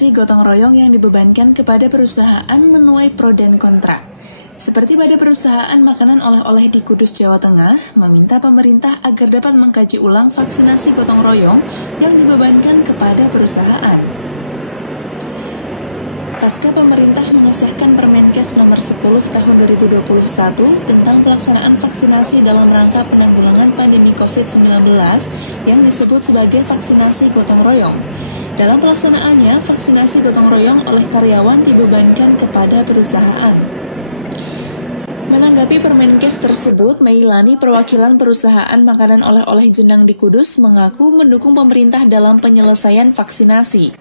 vaksinasi gotong royong yang dibebankan kepada perusahaan menuai pro dan kontra. Seperti pada perusahaan makanan oleh-oleh di Kudus, Jawa Tengah, meminta pemerintah agar dapat mengkaji ulang vaksinasi gotong royong yang dibebankan kepada perusahaan. Pasca pemerintah mengesahkan Permenkes nomor 10 tahun 2021 tentang pelaksanaan vaksinasi dalam rangka penanggulangan pandemi COVID-19 yang disebut sebagai vaksinasi gotong royong. Dalam pelaksanaannya, vaksinasi gotong royong oleh karyawan dibebankan kepada perusahaan. Menanggapi Permenkes tersebut, Meilani, perwakilan perusahaan makanan oleh-oleh Jenang di Kudus, mengaku mendukung pemerintah dalam penyelesaian vaksinasi.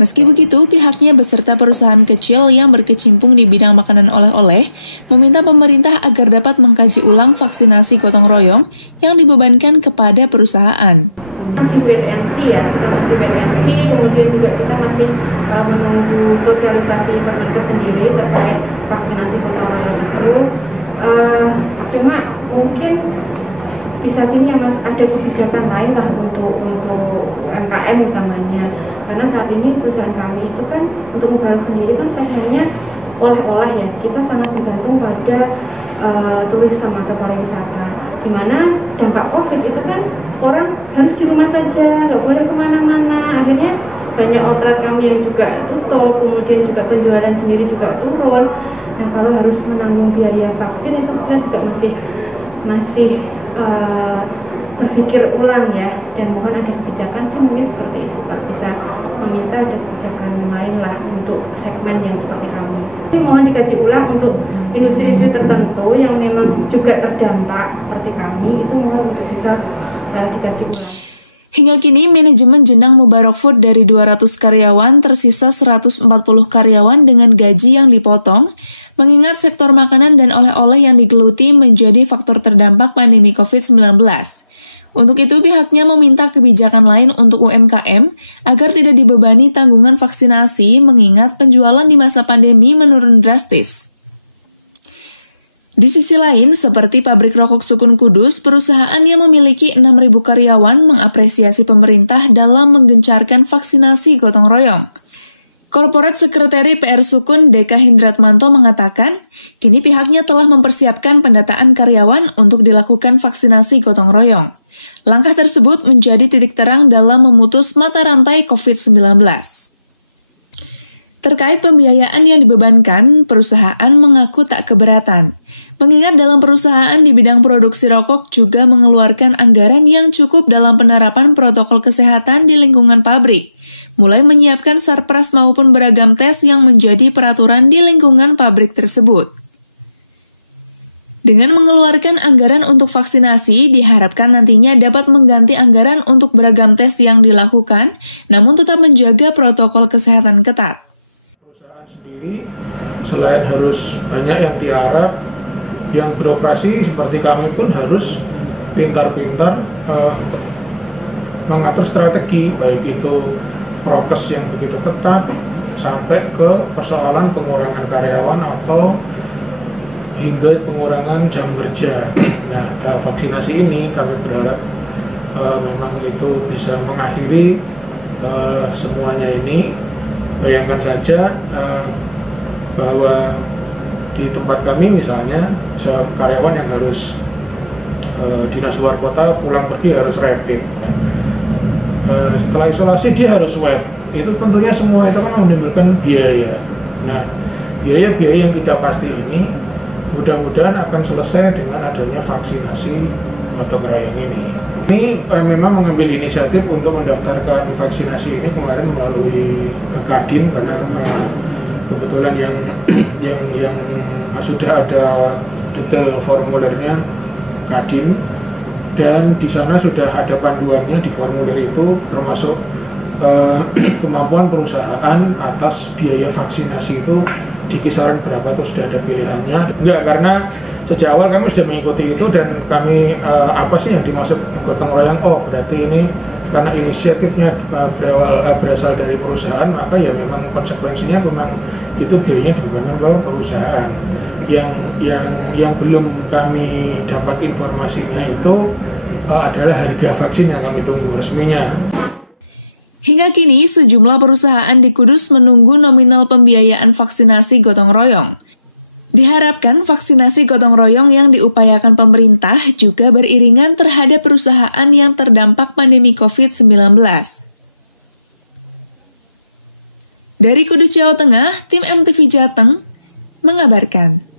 Meski begitu, pihaknya beserta perusahaan kecil yang berkecimpung di bidang makanan oleh-oleh meminta pemerintah agar dapat mengkaji ulang vaksinasi gotong royong yang dibebankan kepada perusahaan. Masih wait and see ya, kita masih wait and see, kemudian juga kita masih menunggu sosialisasi Permenkes sendiri terkait vaksinasi gotong royong itu. Cuma mungkin di saat ini Mas ada kebijakan lain lah untuk UMKM utamanya, karena saat ini perusahaan kami itu kan untuk membarang sendiri kan segmennya oleh-oleh ya, kita sangat bergantung pada turis sama atau pariwisata, dimana dampak COVID itu kan orang harus di rumah saja, nggak boleh kemana-mana, akhirnya banyak outlet kami yang juga tutup, kemudian juga penjualan sendiri juga turun. Nah, kalau harus menanggung biaya vaksin itu kita juga masih berpikir ulang ya, dan mohon ada kebijakan sih mungkin seperti itu, kalau bisa meminta ada kebijakan lain lah untuk segmen yang seperti kami. Ini mohon dikaji ulang untuk industri-industri tertentu yang memang juga terdampak seperti kami, itu mohon untuk bisa dikaji ulang. Hingga kini, manajemen Jenang Mubarak Food dari 200 karyawan tersisa 140 karyawan dengan gaji yang dipotong, mengingat sektor makanan dan oleh-oleh yang digeluti menjadi faktor terdampak pandemi COVID-19. Untuk itu, pihaknya meminta kebijakan lain untuk UMKM agar tidak dibebani tanggungan vaksinasi, mengingat penjualan di masa pandemi menurun drastis. Di sisi lain, seperti pabrik rokok Sukun Kudus, perusahaan yang memiliki 6.000 karyawan mengapresiasi pemerintah dalam menggencarkan vaksinasi gotong royong. Korporat Sekretari PR Sukun Deka Hindratmanto mengatakan, kini pihaknya telah mempersiapkan pendataan karyawan untuk dilakukan vaksinasi gotong royong. Langkah tersebut menjadi titik terang dalam memutus mata rantai COVID-19. Terkait pembiayaan yang dibebankan, perusahaan mengaku tak keberatan. Mengingat dalam perusahaan di bidang produksi rokok juga mengeluarkan anggaran yang cukup dalam penerapan protokol kesehatan di lingkungan pabrik, mulai menyiapkan sarpras maupun beragam tes yang menjadi peraturan di lingkungan pabrik tersebut. Dengan mengeluarkan anggaran untuk vaksinasi, diharapkan nantinya dapat mengganti anggaran untuk beragam tes yang dilakukan, namun tetap menjaga protokol kesehatan ketat. Sendiri, selain harus banyak yang diarap, yang beroperasi seperti kami pun harus pintar-pintar mengatur strategi, baik itu prokes yang begitu ketat sampai ke persoalan pengurangan karyawan atau hingga pengurangan jam kerja. Nah, vaksinasi ini kami berharap memang itu bisa mengakhiri semuanya ini. Bayangkan saja bahwa di tempat kami misalnya karyawan yang harus dinas luar kota pulang pergi harus rapid. Setelah isolasi dia harus swab. Itu tentunya semua itu kan menimbulkan biaya. Nah, biaya-biaya yang tidak pasti ini mudah-mudahan akan selesai dengan adanya vaksinasi gotong royong ini. Ini memang mengambil inisiatif untuk mendaftarkan vaksinasi ini kemarin melalui Kadin, karena kebetulan yang sudah ada detail formulernya Kadin, dan di sana sudah ada panduannya di formulir itu, termasuk kemampuan perusahaan atas biaya vaksinasi itu di kisaran berapa, itu sudah ada pilihannya. Enggak, karena sejak awal kami sudah mengikuti itu, dan kami apa sih yang dimaksud gotong royong? Oh, berarti ini karena inisiatifnya berasal dari perusahaan, maka ya memang konsekuensinya memang itu biayanya dibebankan ke perusahaan. Yang belum kami dapat informasinya itu adalah harga vaksin yang kami tunggu resminya. Hingga kini, sejumlah perusahaan di Kudus menunggu nominal pembiayaan vaksinasi gotong royong. Diharapkan vaksinasi gotong royong yang diupayakan pemerintah juga beriringan terhadap perusahaan yang terdampak pandemi COVID-19. Dari Kudus, Jawa Tengah, tim MTV Jateng mengabarkan.